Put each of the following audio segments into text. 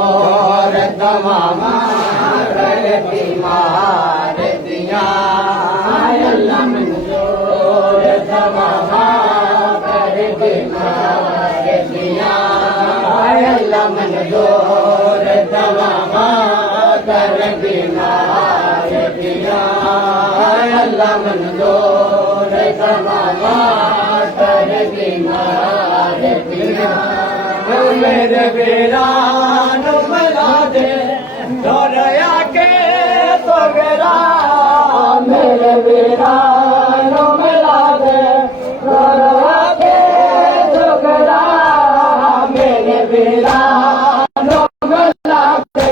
जोर दवामा कर बीमार दिया अल्लाह मंजूर दवामा कर बीमार दिया अल्लाह मंजूर दवामा कर बीमार दिया अल्लाह मंजूर दवामा कर बीमार दिया मेरे वीरान मिला दे दौड़या के तो मेरा मेरे वीरान मिला दे दौड़या के तो मेरा मेरे वीरान मिला दे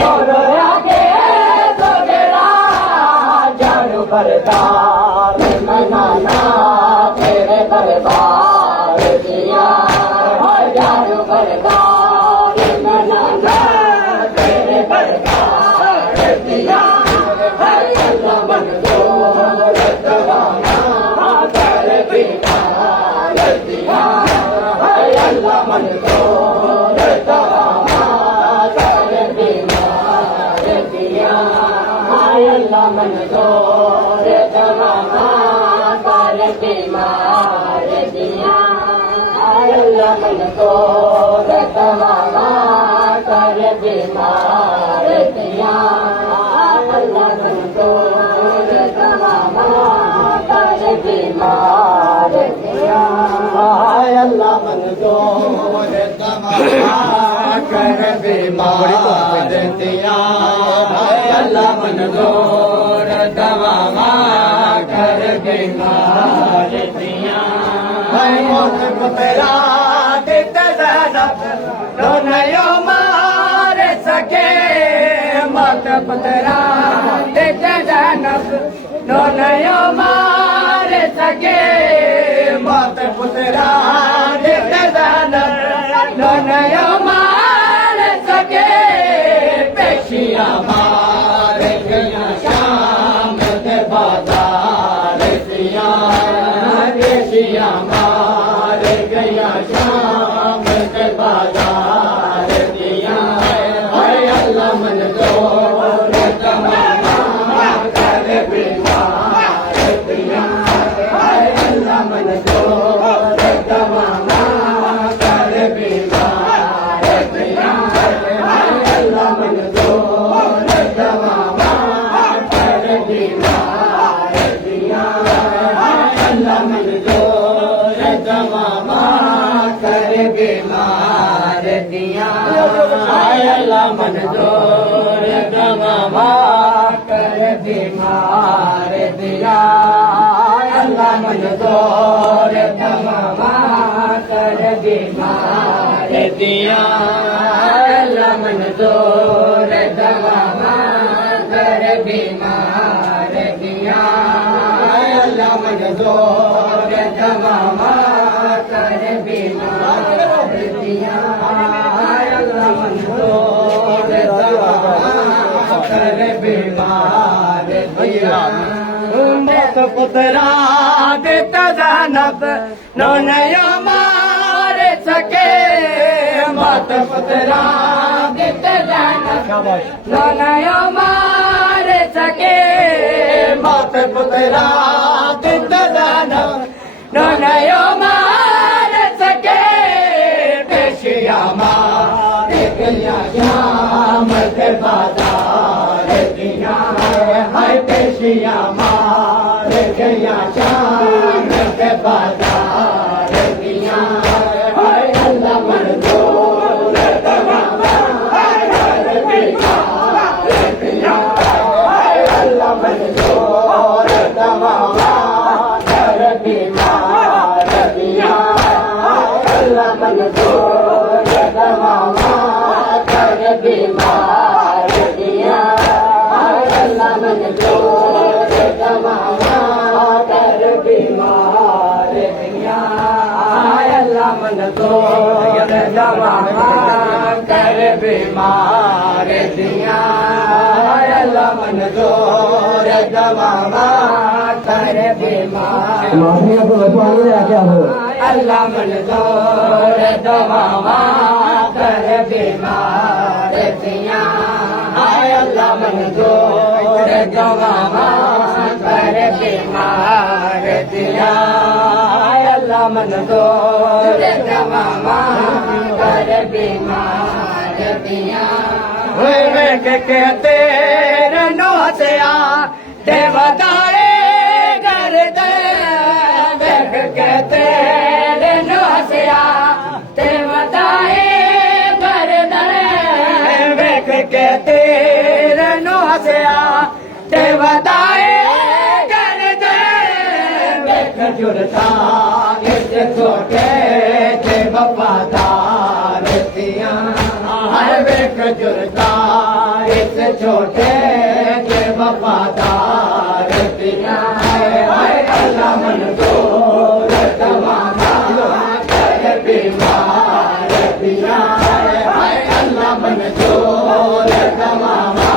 दौड़या के तो मेरा जान बरदार मनाना तेरे दरबार दिया बरदार मनाना तेरे बरदार दिया अल्लाह मंजूर दवामा कर बीमार दिया अल्लाह मंजूर दवामा कर बीमार दिया अल्लाह मंजूर दवामा कर बीमार दिया अल्लाह मंजूर दवामा कर बीमार दिया अल्लाह मंजूर दवामा कर बीमार दिया अल्लाह मंजूर दवामा कर बीमार दिया अल्लाह मंजूर दवामा कर बीमार दिया मौत पुतरा देते ज़ैनब दोनों मार सके मौत पुतरा देते ज़ैनब दोनों मार सके मौत पुतरा देते ज़ैनब दोनों मार सके पेशिया मार गया शाम के बाजार दिया पेशिया मार गया शाम के बाजार दिया अल्लाह मंजूर दवामा कर बीमार दिया अल्लाह मंजूर दवामा कर बीमार दिया अल्लाह मंजूर दवामा कर बीमार दिया अल्लाह मंजूर दवामा कर बीमार दिया अल्लाह मंजूर दवामा कर बीमार दिया अल्लाह मंजूर दवामा कर बीमार दिया अल्लाह मंजूर दवामा कर बीमार दिया अल्लाह मंजूर दवामा कर बीमार दिया अल्लाह मंजूर दवामा कर बीमार दिया मौत पुतरा देता ज़ैनब दोनों मार सके मौत पुतरा देता ज़ैनब दोनों मार सके मौत पुतरा देता ज़ैनब दोनों मार सके पेशिया मार गया शाम के बाजार दिया है पेशिया मार गया शाम के बाजार दिया अल्लाह मंजूर दवामा कर बीमार दिया अल्लाह मंजूर दवामा कर बीमार दिया अल्लाह मंजूर दवामा कर बीमार दिया अल्लाह मंजूर दवामा कर बीमार दिया अल्लाह मंजूर दवामा कर बीमार दिया अल्लाह मंजूर मामा कर बीमार माफी को बचवाने या क्या हो अल्लाह मंजूर दवामा कर बीमार दिया हाय अल्लाह मंजूर दवामा कर बीमार दिया हाय अल्लाह मंजूर दवामा कर बीमार दिया वे कहते रनो हसया देवदारे कर दे देख कहते रनो हसया देवदारे कर दे देख कहते रनो हसया देवदारे कर दे देख जुड़ता इस छोटे के वफादार दिया हर वेख जुड़ता इस छोटे के वफादार दिया हाय अल्लाह मंजूर दवामा कर बीमार दिया हाय अल्लाह मंजूर दवामा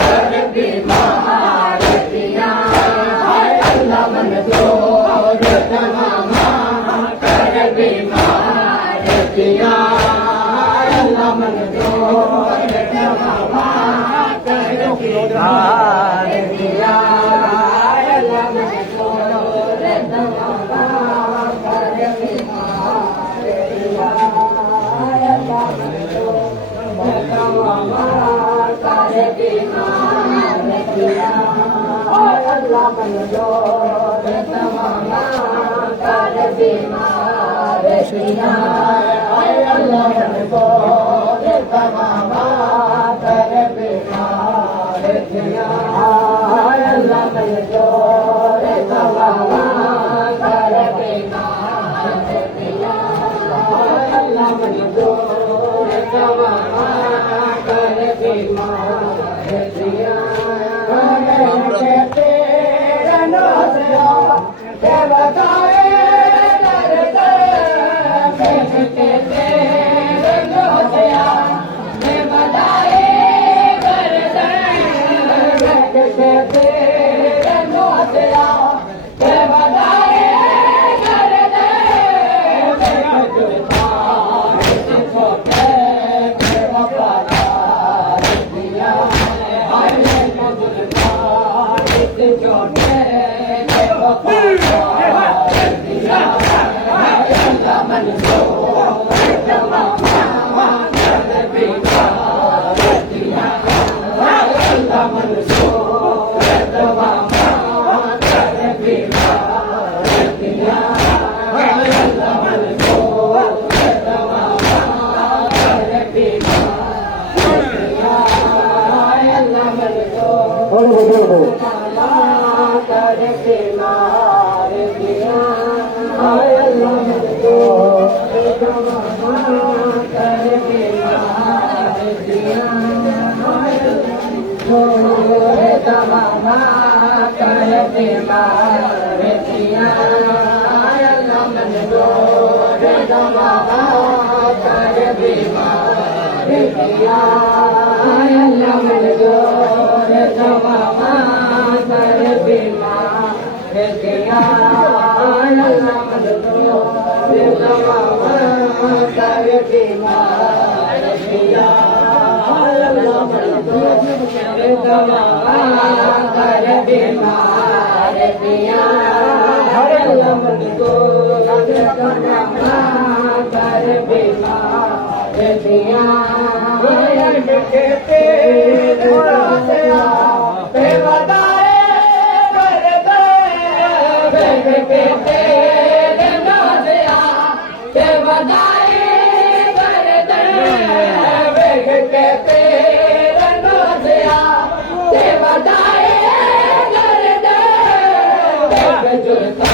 कर बीमार दिया हाय अल्लाह मंजूर दवामा कर बीमार दिया हाय अल्लाह मंजूर दवामा कर बीमार दिया हाय अल्लाह मंजूर दवामा कर बीमार दिया हाय अल्लाह मंजूर दवामा कर बीमार दिया हाय अल्लाह मंजूर दवामा कर बीमार दिया हाय अल्लाह मंजूर दवामा कर बीमार दिया हाय अल्लाह मंजूर दवामा कर बीमार दिया हाय अल्लाह मंजूर दवामा कर बीमार दिया कहते रनो हसया देवदारे करते कहते रनो हसया देवदारे करते कहते रनो हसया देवदारे करते देख जुड़ता इस छोटे के वफादार दिया हाय देख जुड़ता इस छोटे के वफादार दिया हाय अल्लाह मंजूर दवामा कर बीमार दिया हाय अल्लाह मंजूर दवामा कर बीमार दिया हाय अल्लाह मंजूर दवामा कर बीमार दिया हाय अल्लाह मंजूर थोड़ी बुजुर्ग हो कर बीमार दिया हाय अल्लाह मंजूर दवामा कर बीमार दिया हाय मंजूर दवामा कर बीमार दिया हाय अल्लाह मंजूर दवामा कर बीमार दिया हाय अल्लाह मंजूर दवामा कर बीमार दिया हाय अल्लाह मंजूर दवामा कर बीमार दिया हाय अल्लाह मंजूर दवामा कर बीमार दिया हाय अल्लाह मंजूर दवामा कर बीमार दिया हाय कहते रनो हसया देवदारे करते कहते रनो हसया देवदारे करते कहते रनो हसया देवदारे करते देख जुड़ता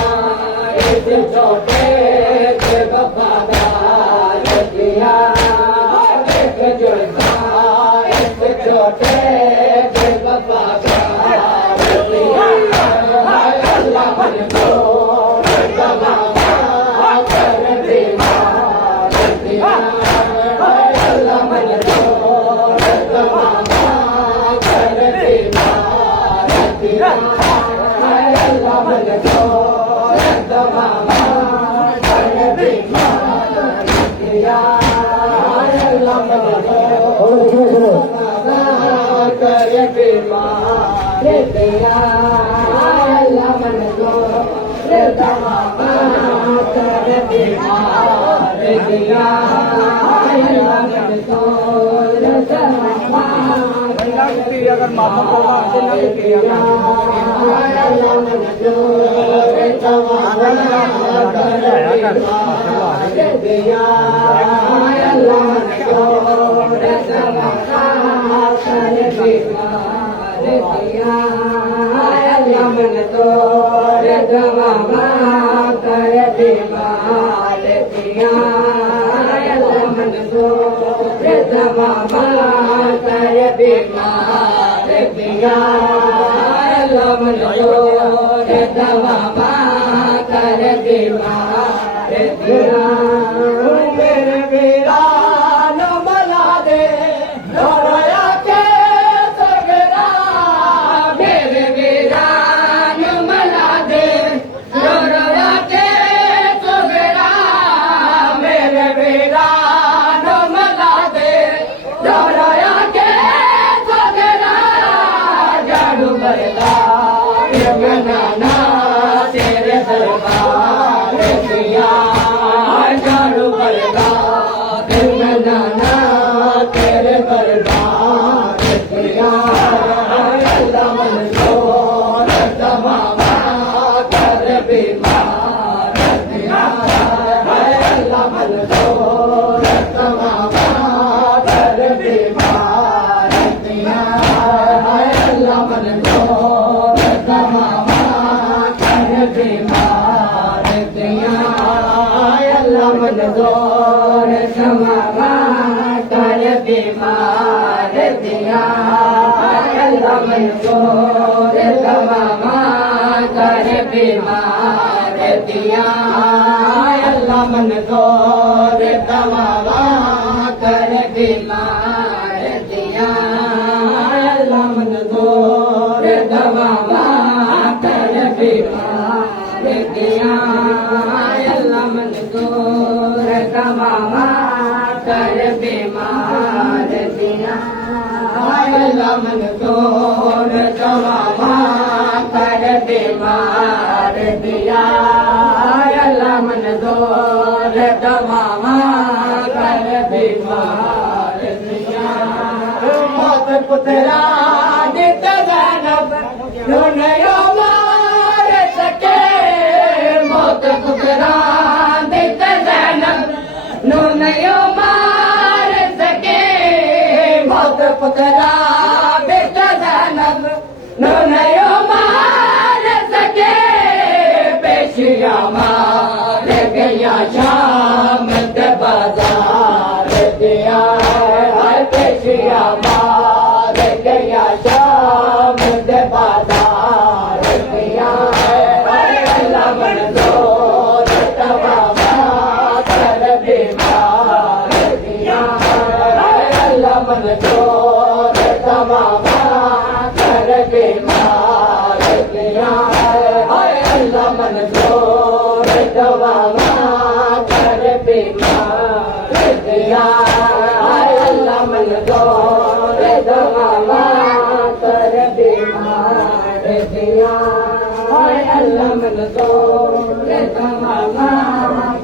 इस छोटे के वफादार दिया देख जुड़ता इस छोटे के वफादार दिया हाय अल्लाह मंजूर दवामा कर बीमार दिया हाय अल्लाह मंजूर दवामा कर बीमार दिया कर बीमार दिया अल्लाह मन को तमाम कर बीमार दिया अल्लाह मन को अगर माफा होगा मेरे वीरान बना दे दोहराया के सगरा मेरे वीरान बना दे दोहराया के सगरा मेरे वीरान बना दे दोहराया के सगरा जादू बरदा ये बनाना तेरे दरबार किया जादू बरदा तेरे बनाना तेरे दरबार किया अल्लाह मंजूर तमामा कर बीमार किया अल्लाह मंजूर तमामा कर बीमार किया अल्लाह मंजूर तमामा कर बीमार किया अल्लाह मंजूर तमामा कर बीमार दिया अल्लाह मंजूर तमामा कर बीमार दिया अल्लाह मंजूर तमामा कर बीमार दिया अल्लाह मंजूर तमामा कर बीमार दिया अल्लाह मंजूर तमामा कर बीमार दिया अल्लाह मंजूर तमामा कर बीमार दिया अल्लाह मंजूर तमामा कर बीमार दिया मौत पुतरा जित ज़ैनब दुनिया मार सके मौत पुतरा जित ज़ैनब दुनिया मार सके मौत पुतरा जित ज़ैनब दुनिया मार सके पेशिया मार गया शाम के बाजार दिया पेशिया मार गया शाम के बाजार दिया अल्लाह मंजूर तमामा कर बीमार दिया अल्लाह मंजूर तमामा कर बीमार दिया अल्लाह मंजूर तमामा कर बीमार दिया अल्लाह मंजूर तमामा कर बीमार दिया अल्लाह मंजूर तमामा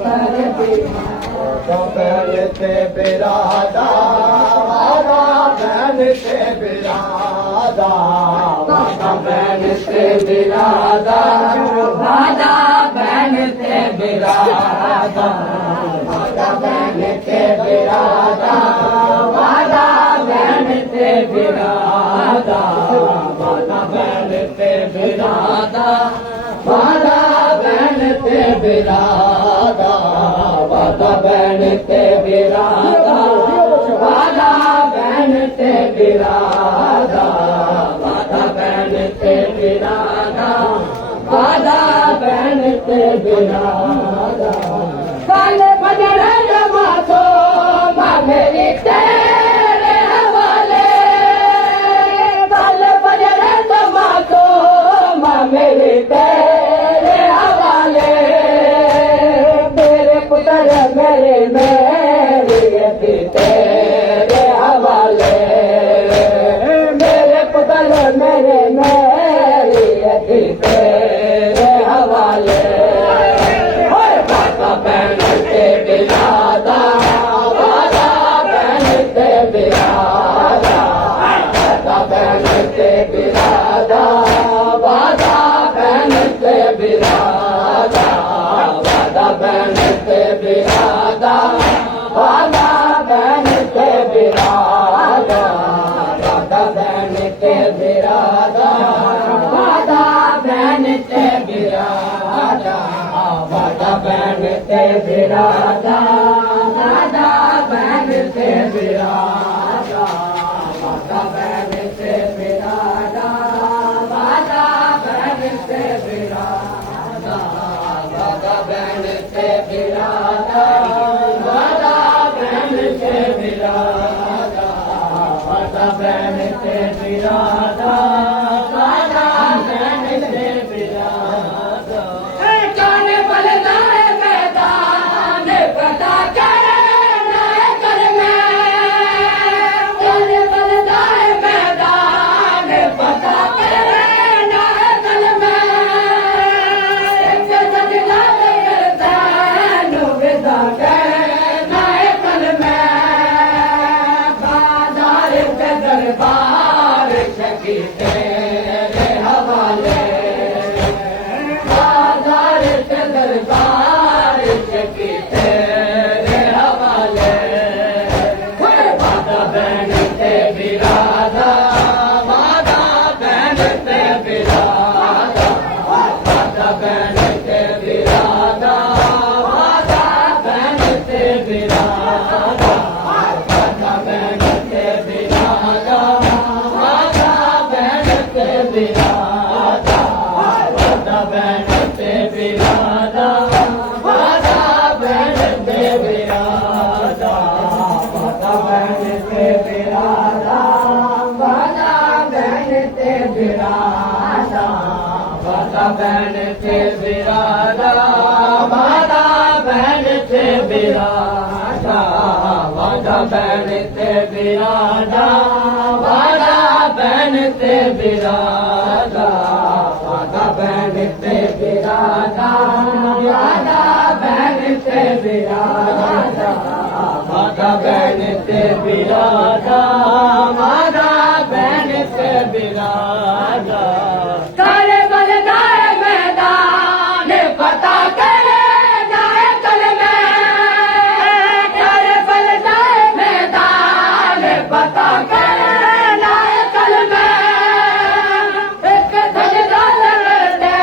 कर बीमार बनते बिरादा वादा बनते बिरादा बनते बिरादा वादा बनते बिरादा वादा बनते बिरादा वादा बनते बिरादा वादा बनते बिरादा वादा बनते बिरादा वादा बनते बिरादा वादा बनते बिरादा वादा बनते बिरादा वादा बनते बिरादा काले बजर जमातो मेरी तेरे हवाले काले बजर जमातो मेरे तेरे हवाले मेरे पुत्र मेरे मेरे तेरे हवाले मेरे सखी तेरे हवाले माता बहन के बिरादा वादा बहन के बिरादा माता बहन के बिरादा वादा बहन के बिरादा वादा बहन के बिरादा वादा बहन के बिरादा वादा बहन के बिरादा वादा बहन के बिरादा वादा बहन के बिरादा वादा बहन के बिरादा वादा बहन के बिरादा वादा बहन के बिरादा वादा बहन के बिरादा वादा बहन के बिरादा वादा बहन के बिरादा वादा बहन के बिरादा जाने बलदाए मैदान पता करना कर मैं जाने बलदाए मैदान पता करना कर मैं जगत लाल करता नो विदा करना कर मैं बाजार के दरबार सखी तेरे हवाले बाजार के दरबार सखी तेरे हवाले माता बहन के बिरादा माता बहन के बिरादा माता बहन के बिरादा माता बहन के बिरादा माता बहन के बिरादा माता बहन के बिरादा माता बहन के बिरादा माता बहन के बिरादा माता बहन के बिरादा माता बहन के बिरादा माता बहन के बिरादा माता बहन के बिरादा माता बहन के बिरादा माता बहन के बिरादा माता बहन के बिरादा माता बहन के बिरादा माता बहन के बिरादा माता बहन के बिरादा सारे बलदाए मैदान पता करे जाए कल में सारे बलदाए मैदान पता करे जाए कल में एक धजदा लड़ते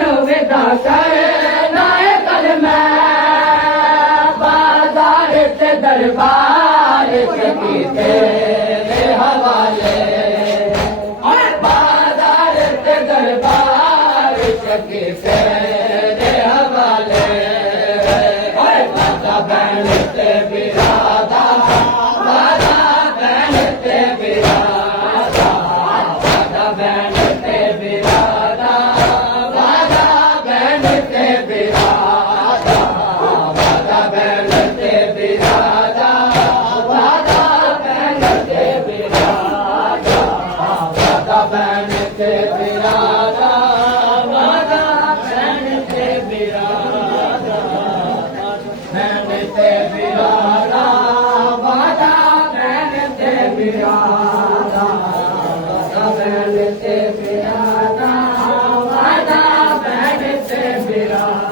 नो विदा करे जाए कल में बाजार से दरबार सखी तेरे हवाले बाजार से दरबार सखी तेरे हवाले माता बहन के बिरादा माता बहन के बिरादा माता बहन के बिरादा माता बहन के बिरादा माता बहन के बिरादा माता बहन के बिरादा माता बहन के बिरादा माता बहन के बिरादा बहन के बिरादा माता बहन के बिरादा माता बहन के बिरादा माता बहन के बिरादा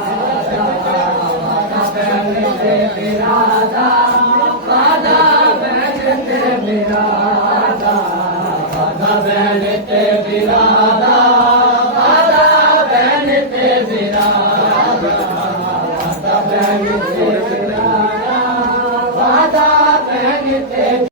माता बहन के बिरादा माता बहन के बिरादा माता बहन के बिरादा माता बहन के बिरादा माता बहन के बिरादा माता बहन के